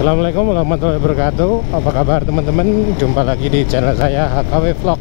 Assalamualaikum warahmatullahi wabarakatuh. Apa kabar teman-teman? Jumpa lagi di channel saya HKW Vlog.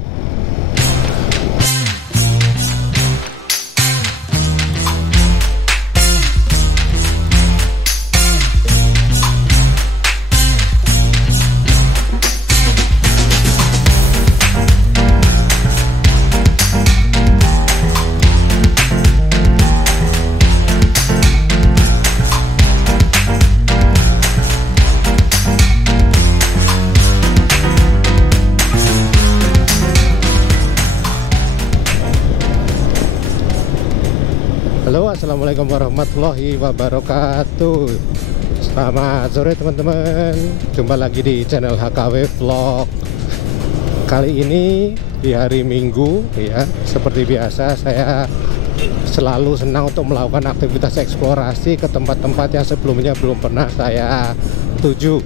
Halo, assalamualaikum warahmatullahi wabarakatuh. Selamat sore teman-teman. Jumpa lagi di channel HKW Vlog. Kali ini di hari Minggu ya, seperti biasa saya selalu senang untuk melakukan aktivitas eksplorasi ke tempat-tempat yang sebelumnya belum pernah saya tuju.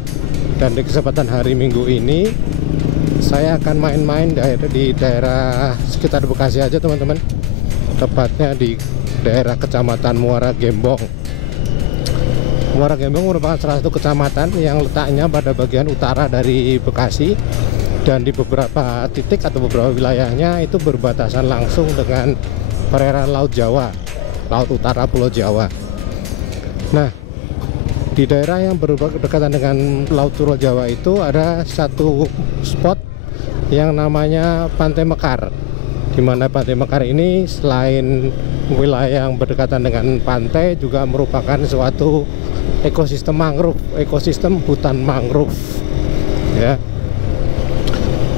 Dan di kesempatan hari Minggu ini saya akan main-main di daerah sekitar Bekasi aja teman-teman. Tepatnya di daerah Kecamatan Muara Gembong. Muara Gembong merupakan salah satu kecamatan yang letaknya pada bagian utara dari Bekasi, dan di beberapa titik atau beberapa wilayahnya itu berbatasan langsung dengan perairan Laut Jawa, Laut Utara Pulau Jawa. Nah, di daerah yang berdekatan dengan Laut Pulau Jawa itu ada satu spot yang namanya Pantai Mekar, di mana Pantai Mekar ini selain wilayah yang berdekatan dengan pantai juga merupakan suatu ekosistem mangrove, ekosistem hutan mangrove ya.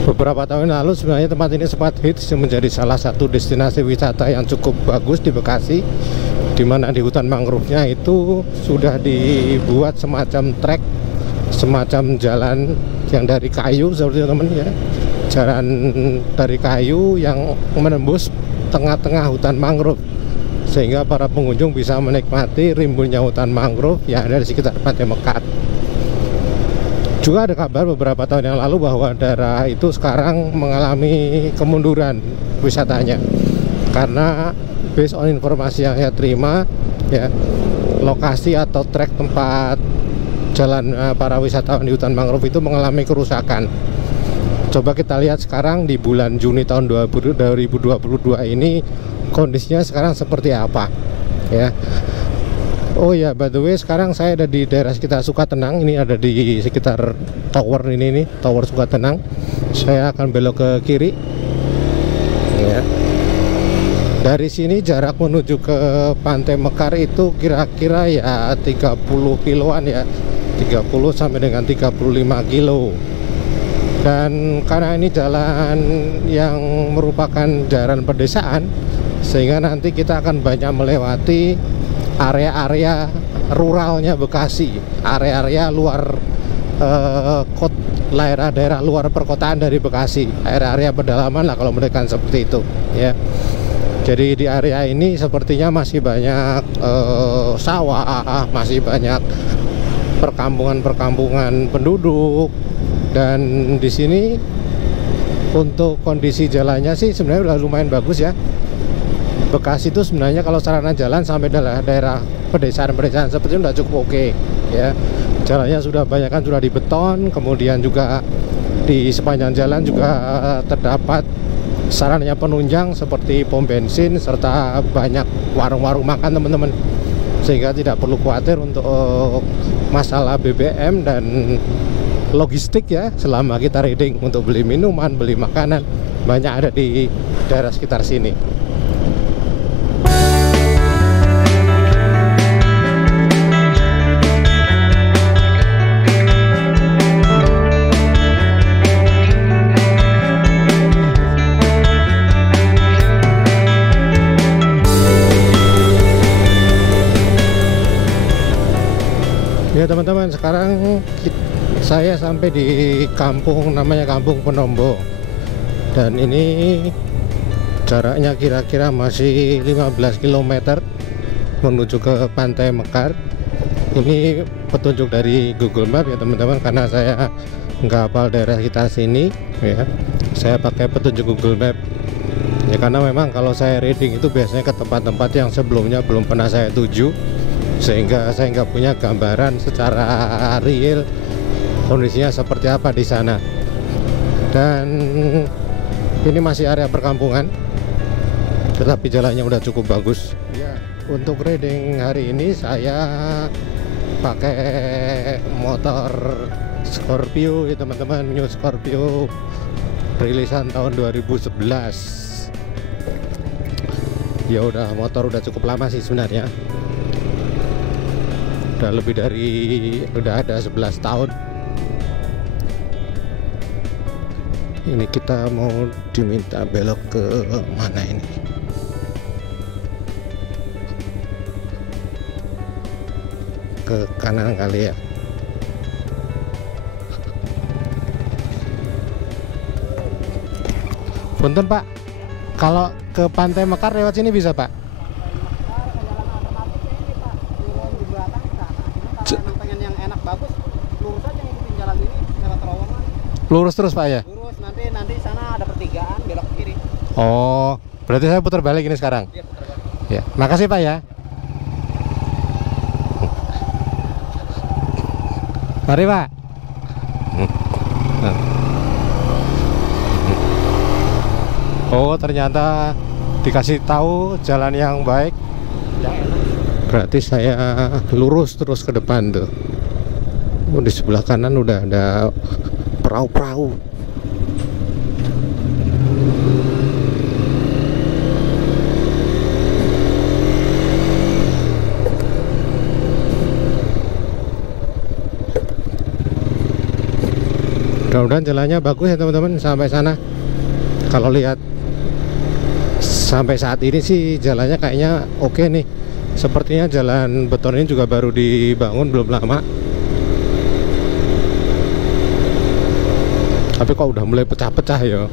Beberapa tahun lalu sebenarnya tempat ini sempat hits menjadi salah satu destinasi wisata yang cukup bagus di Bekasi, di mana di hutan mangrove-nya itu sudah dibuat semacam trek, semacam jalan yang dari kayu seperti itu teman ya. Jalan dari kayu yang menembus tengah-tengah hutan mangrove, sehingga para pengunjung bisa menikmati rimbunnya hutan mangrove yang ada di sekitar Pantai Mekar. Juga ada kabar beberapa tahun yang lalu bahwa daerah itu sekarang mengalami kemunduran wisatanya, karena based on informasi yang saya terima ya, lokasi atau trek tempat jalan para wisatawan di hutan mangrove itu mengalami kerusakan. Coba kita lihat sekarang di bulan Juni tahun 2022 ini kondisinya sekarang seperti apa ya. Oh ya, by the way, sekarang saya ada di daerah sekitar Sukatenang. Ini ada di sekitar tower ini nih, tower Sukatenang. Saya akan belok ke kiri ya. Dari sini jarak menuju ke Pantai Mekar itu kira-kira ya 30 kiloan ya, 30 sampai dengan 35 kilo. Dan karena ini jalan yang merupakan jalan pedesaan, sehingga nanti kita akan banyak melewati area-area ruralnya Bekasi, area-area luar daerah luar perkotaan dari Bekasi, area-area pedalaman lah kalau mereka seperti itu ya. Jadi di area ini sepertinya masih banyak sawah, masih banyak perkampungan-perkampungan penduduk. Dan di sini untuk kondisi jalannya sih sebenarnya udah lumayan bagus ya. Bekasi itu sebenarnya kalau sarana jalan sampai daerah pedesaan-pedesaan seperti itu udah cukup oke ya. Jalannya sudah banyak kan sudah dibeton, kemudian juga di sepanjang jalan juga terdapat sarananya penunjang seperti pom bensin serta banyak warung-warung makan teman-teman, sehingga tidak perlu khawatir untuk masalah BBM dan logistik ya, selama kita riding untuk beli minuman, beli makanan, banyak ada di daerah sekitar sini. Ya teman-teman, sekarang saya sampai di kampung namanya Kampung Penombo, dan ini jaraknya kira-kira masih 15 km menuju ke Pantai Mekar. Ini petunjuk dari Google Map ya teman-teman, karena saya nggak hafal daerah kita sini ya, saya pakai petunjuk Google Map ya, karena memang kalau saya reading itu biasanya ke tempat-tempat yang sebelumnya belum pernah saya tuju, sehingga saya nggak punya gambaran secara real kondisinya seperti apa di sana. Dan ini masih area perkampungan, tetapi jalannya udah cukup bagus. Ya, untuk riding hari ini saya pakai motor Scorpio ya teman-teman, New Scorpio rilisan tahun 2011. Ya motor udah cukup lama sih sebenarnya. Udah ada 11 tahun. Ini kita mau diminta belok ke mana ini? Ke kanan kali ya. Punten Pak, kalau ke Pantai Mekar lewat sini bisa Pak? Pengen yang enak bagus, lurus aja ngikutin jalan ini lewat terowongan. Lurus terus Pak ya? Lurus, nanti sana ada pertigaan belok kiri. Oh, berarti saya putar balik ini sekarang? Iya, putar balik. Ya, makasih Pak ya. Mari Pak. Oh, ternyata dikasih tahu jalan yang baik. Berarti saya lurus terus ke depan tuh. Oh, di sebelah kanan udah ada perahu-perahu. Mudah-mudahan jalannya bagus ya teman-teman sampai sana. Kalau lihat sampai saat ini sih jalannya kayaknya oke nih. Sepertinya jalan beton ini juga baru dibangun belum lama. Tapi kok udah mulai pecah-pecah ya.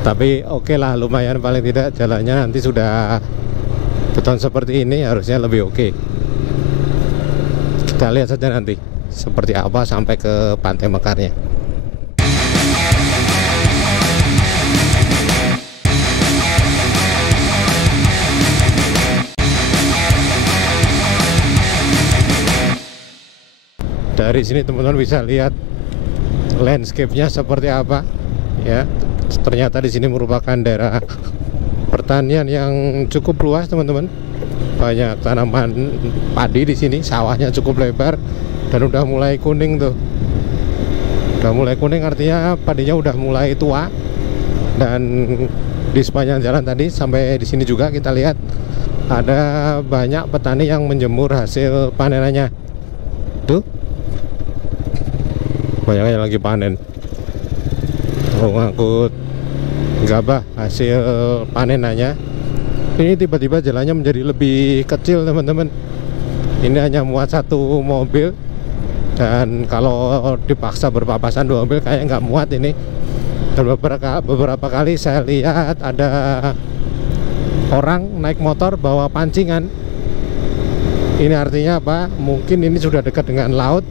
Tapi oke lah, lumayan, paling tidak jalannya nanti sudah beton seperti ini harusnya lebih oke. Kita lihat saja nanti seperti apa sampai ke Pantai Mekarnya. Dari sini teman-teman bisa lihat landscape-nya seperti apa ya. Ternyata di sini merupakan daerah pertanian yang cukup luas teman-teman. Banyak tanaman padi di sini, sawahnya cukup lebar dan udah mulai kuning tuh. Udah mulai kuning artinya padinya udah mulai tua. Dan di sepanjang jalan tadi sampai di sini juga kita lihat ada banyak petani yang menjemur hasil panenannya. Tuh, banyak yang lagi panen. Mau ngangkut gabah hasil panenannya. Ini tiba-tiba jalannya menjadi lebih kecil teman-teman. Ini hanya muat satu mobil, dan kalau dipaksa berpapasan dua mobil kayaknya nggak muat ini. Dan beberapa kali saya lihat ada orang naik motor bawa pancingan. Ini artinya apa? Mungkin ini sudah dekat dengan laut.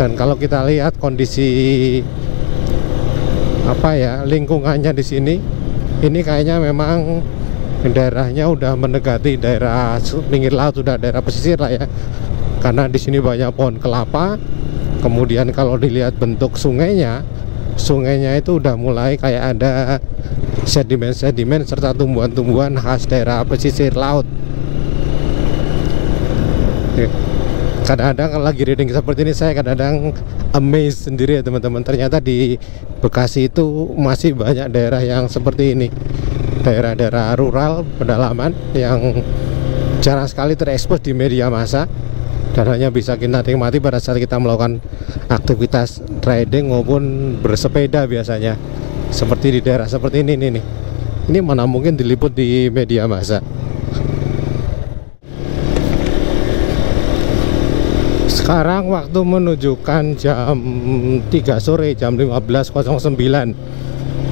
Dan kalau kita lihat kondisi lingkungannya di sini, ini kayaknya memang daerahnya udah mendekati daerah pinggir laut, sudah daerah pesisir lah ya. Karena di sini banyak pohon kelapa. Kemudian kalau dilihat bentuk sungainya itu udah mulai kayak ada sedimen-sedimen serta tumbuhan-tumbuhan khas daerah pesisir laut. Kadang-kadang kalau lagi reading seperti ini saya kadang-kadang amazed sendiri ya teman-teman. Ternyata di Bekasi itu masih banyak daerah yang seperti ini. Daerah-daerah rural pedalaman yang jarang sekali terekspos di media massa dan hanya bisa kita nikmati pada saat kita melakukan aktivitas riding maupun bersepeda biasanya. Seperti di daerah seperti ini nih. Ini mana mungkin diliput di media massa. Sekarang waktu menunjukkan jam 3 sore, jam 15.09.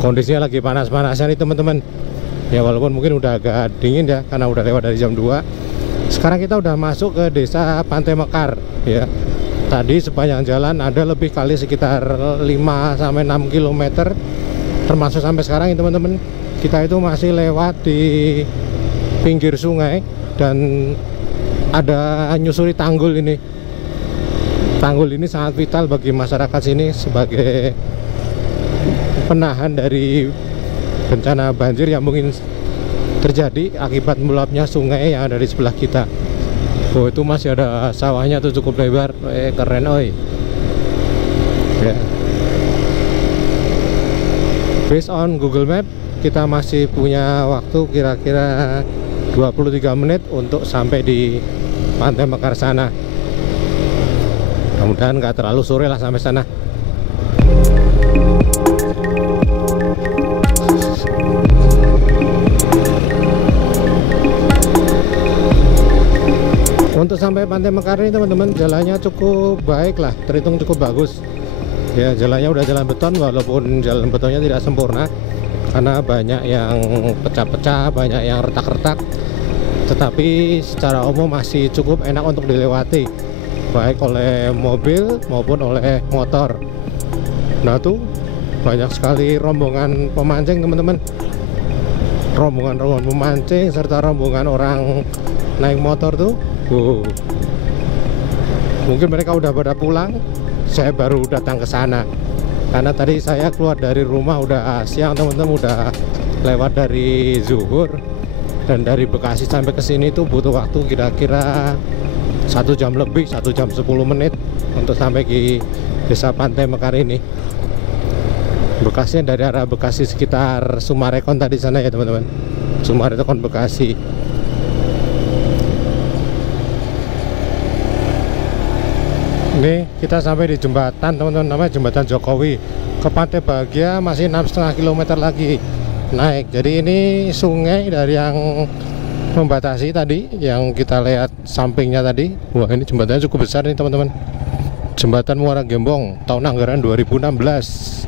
Kondisinya lagi panas-panasnya nih teman-teman. Ya walaupun mungkin udah agak dingin ya, karena udah lewat dari jam 2. Sekarang kita udah masuk ke desa Pantai Mekar ya. Tadi sepanjang jalan ada lebih kali sekitar 5-6 km. Termasuk sampai sekarang ya teman-teman, kita itu masih lewat di pinggir sungai. Dan ada nyusuri tanggul ini. Tanggul ini sangat vital bagi masyarakat sini sebagai penahan dari bencana banjir yang mungkin terjadi akibat meluapnya sungai yang ada di sebelah kita. Oh, itu masih ada sawahnya tuh, cukup lebar. Keren oi. Ya. Based on Google Map, kita masih punya waktu kira-kira 23 menit untuk sampai di Pantai Mekar sana. Mudah-mudahan nggak terlalu sore lah sampai sana. Untuk sampai Pantai Mekar ini teman-teman, jalannya cukup baik lah, terhitung cukup bagus. Ya, jalannya udah jalan beton, walaupun jalan betonnya tidak sempurna karena banyak yang pecah-pecah, banyak yang retak-retak, tetapi secara umum masih cukup enak untuk dilewati, baik oleh mobil maupun oleh motor. Nah tuh banyak sekali rombongan pemancing teman-teman, rombongan pemancing serta rombongan orang naik motor tuh. Mungkin mereka udah pada pulang, saya baru datang ke sana karena tadi saya keluar dari rumah udah siang teman-teman, udah lewat dari zuhur, dan dari Bekasi sampai ke sini tuh butuh waktu kira-kira 1 jam lebih, 1 jam 10 menit untuk sampai di desa Pantai Mekar ini. Bekasinya dari arah Bekasi sekitar Sumarekon tadi sana ya teman-teman, Sumarekon Bekasi. Ini kita sampai di jembatan teman-teman, namanya Jembatan Jokowi. Ke Pantai Bahagia masih 6,5 km lagi naik. Jadi ini sungai dari yang membatasi tadi, yang kita lihat sampingnya tadi. Wah, ini jembatannya cukup besar nih teman-teman. Jembatan Muara Gembong tahun anggaran 2016.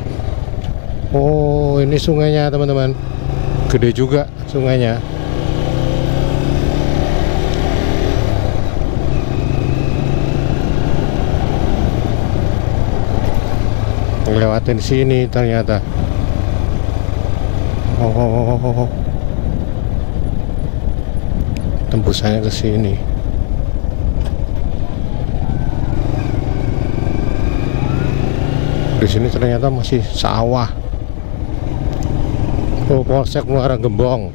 Oh, ini sungainya teman-teman, gede juga sungainya. Lewatin sini ternyata. Oh, tembusannya ke sini. Di sini ternyata masih sawah. Oh, Polsek Muara Gembong.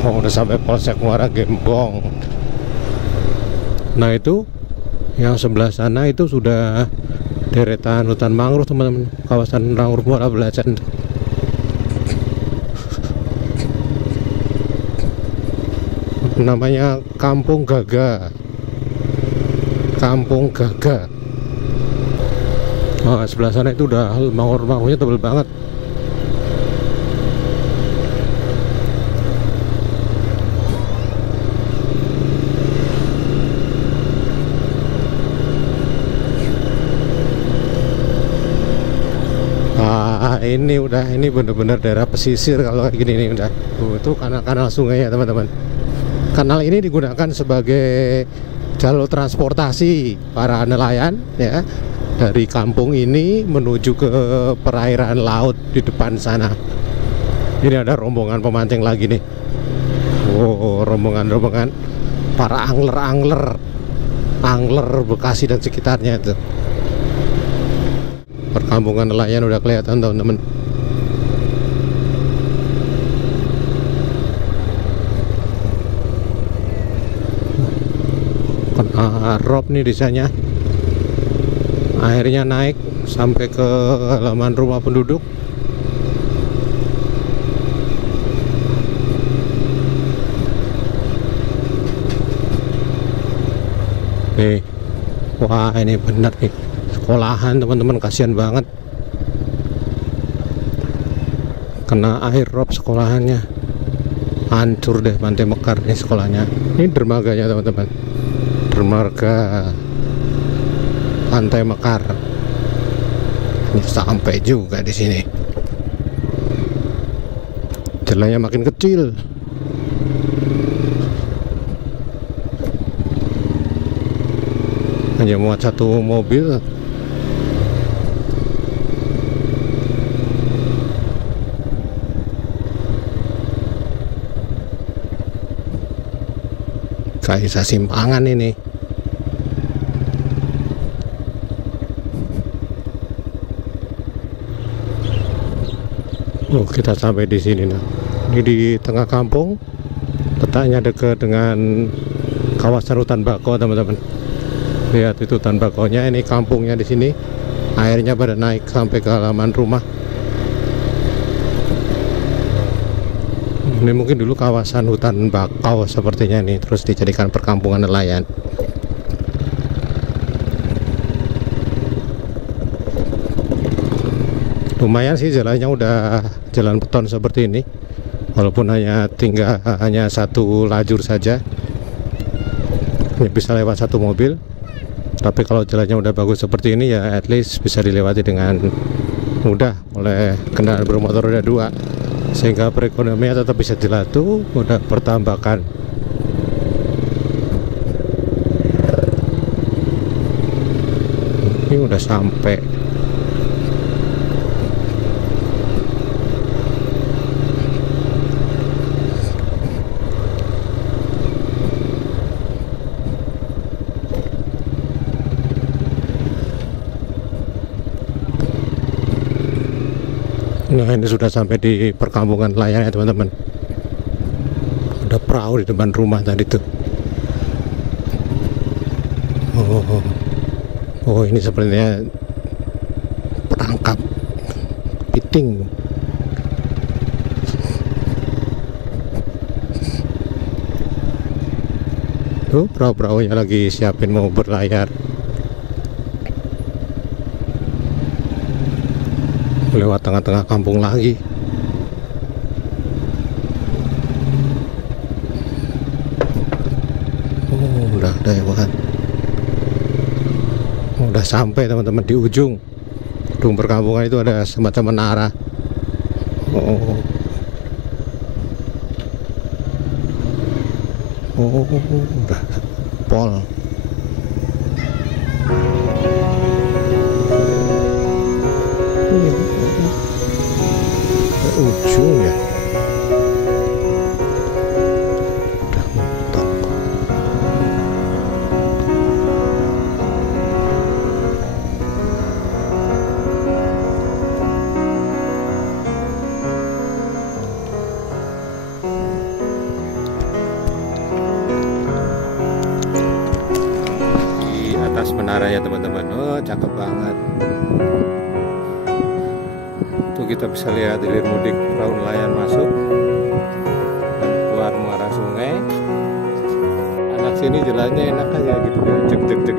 Oh, udah sampai Polsek Muara Gembong. Nah itu yang sebelah sana itu sudah deretan hutan mangrove teman-teman, kawasan mangrove Muara Belacan. Namanya Kampung Gaga. Kampung Gaga. Oh, sebelah sana itu udah mangrove-nya tebel banget. Ini bener-bener daerah pesisir kalau kayak gini nih udah. Itu kanal sungai ya teman-teman. Kanal ini digunakan sebagai jalur transportasi para nelayan ya, dari kampung ini menuju ke perairan laut di depan sana. Ini ada rombongan pemancing lagi nih. Oh, rombongan para angler Bekasi dan sekitarnya itu. Perkampungan nelayan udah kelihatan teman-teman. Kena rob nih desanya. Airnya naik sampai ke halaman rumah penduduk. Nih, wah ini benar nih. Sekolahan teman-teman, kasihan banget kena air rob sekolahannya, hancur deh Pantai Mekar nih sekolahnya. Ini dermaganya teman-teman, dermaga Pantai Mekar. Ini sampai juga di sini. Jalannya makin kecil. Hanya muat 1 mobil. Kaisa Simpangan ini. Oh, kita sampai di sini nah. Ini di tengah kampung, letaknya dekat dengan kawasan hutan bakau, teman-teman. Lihat itu hutan bakonya, ini kampungnya di sini. Airnya pada naik sampai ke halaman rumah. Ini mungkin dulu kawasan hutan bakau sepertinya nih, terus dijadikan perkampungan nelayan. Lumayan sih jalannya, udah jalan beton seperti ini, walaupun hanya satu lajur saja. Ini bisa lewat satu mobil. Tapi kalau jalannya udah bagus seperti ini ya at least bisa dilewati dengan mudah oleh kendaraan bermotor roda 2, sehingga perekonomian tetap bisa dilatih, udah pertambakan. Ini udah sampai. Nah, ini sudah sampai di perkampungan nelayan ya teman-teman. Ada perahu di depan rumah tadi tuh. Oh, ini sepertinya perangkap kepiting. Tuh perahu-perahunya lagi siapin mau berlayar. Lewat tengah-tengah kampung lagi. Oh, udah lewat. Udah sampai teman-teman di ujung perkampungan itu, ada semacam menara. Oh, udah pol. Ujung ya. Udah mentok. Di atas menara ya teman-teman. Oh, cakep banget. Kita bisa lihat hilir mudik perahu nelayan masuk dan keluar muara sungai. Anak sini jalannya enak aja gitu, cek cek cek